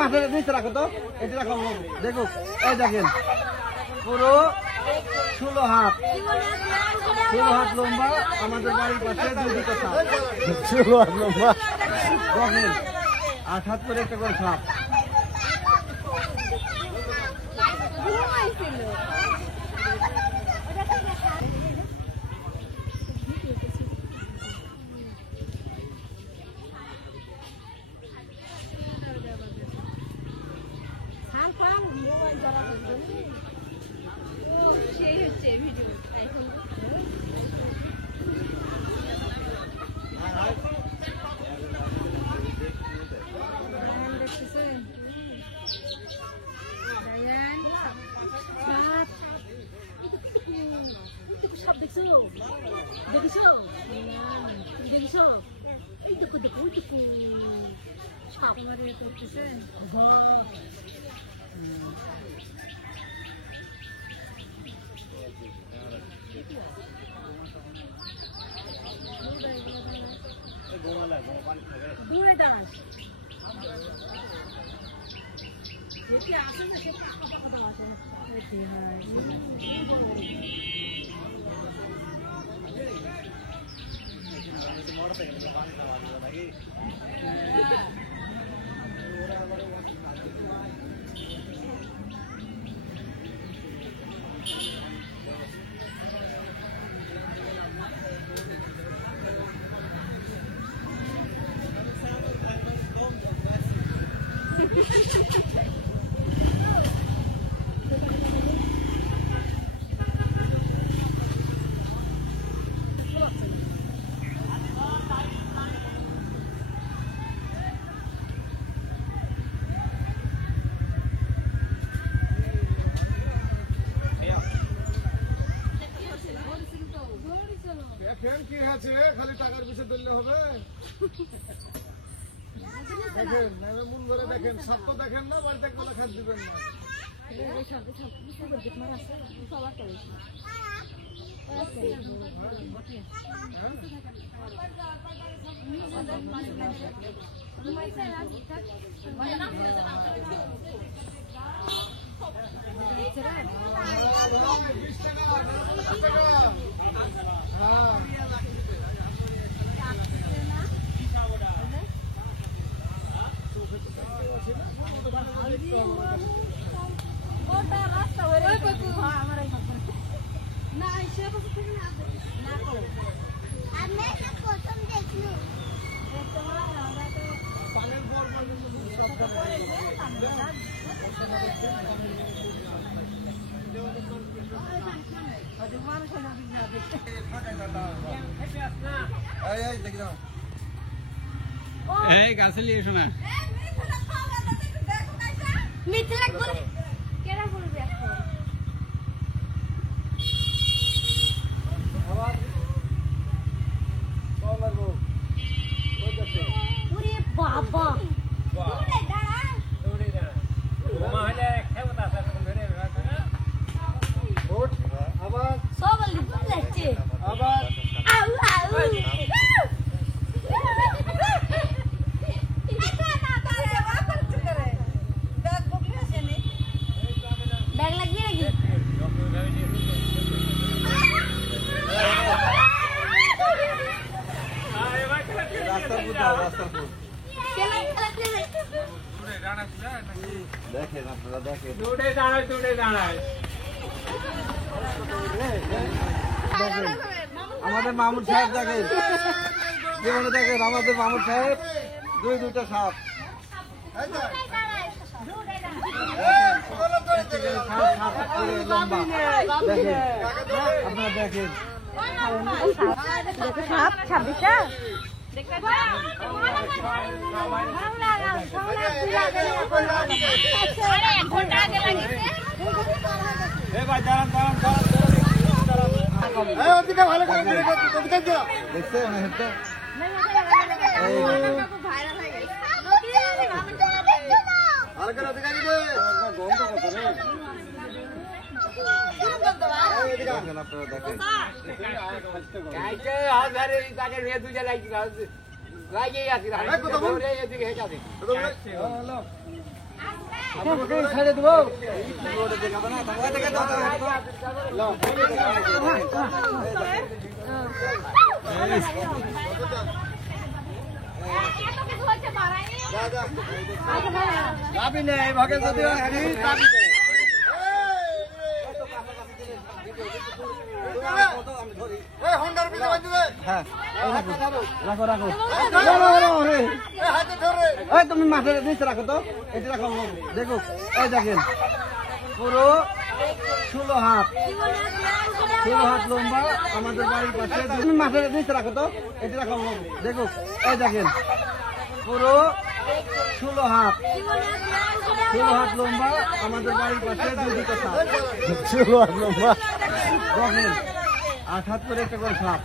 মাথার নিচে রাখো তো, এটা রাখো। দেখো এই দেখেন পুরো 16 হাত লম্বা। আমাদের বাড়ির পাশে 2 দুটো সাপ। 16 হাত লম্বা দেখেন, 8 হাত করে একটা করে সাপ। সাপ দেখছো এই দেখো সাপ আমার করতেছে দূরে দাস যেটি আসে না সে কথা আসে কি আছে খালি টাকার পিছে ধরলে হবে? দেখেন মন ধরে দেখেন, সব তো দেখেন না, বাড়িতে একবেলা খাদ দিবেন না। এই গাছে নিয়ে এসো না। মিথ্যে লাগবে কেরা বলবে এখন ওরে বাবা দৌড়ে দাঁড়া ঘুমা হলে খেবতা স্যার ধরে ওঠ আবার সবাই বুঝলাচ্ছে আবার আউ আউ ব্যাগ লাগিয়ে নাকি রাস্তার ফুট দেখেন, আপনারা দেখেন আমাদের মামুন সাহেব দেখেন, জীবনে দেখেন আমাদের মামুন সাহেব 2 দুটো সাপ। লম্বা দেখেন, আপনারা দেখেন সাপ 26টা দেখছেন আপনারা দেখেন লাগিয়ে আপনাকে ছেড়ে দেবো যাবি না এই ভাগে যদি যাবি এই হোন্ডার পিছে বাঁধি দে হ্যাঁ রাখো রাখো হাতে ধরে এই তুমি মাঠে নিচে রাখো তো এটা রাখো দেখো এই দেখেন পুরো 16 হাত 16 হাত লম্বা আমাদের বাড়ির পাশে তুমি মাঠে নিচে রাখো তো এটা রাখো দেখো এই দেখেন পুরো 16 হাত 16 হাত লম্বা আমাদের বাড়ির পাশে দুই দুটো সাপ 16 হাত লম্বা দেখেন 8 হাত করে একটা করে সাপ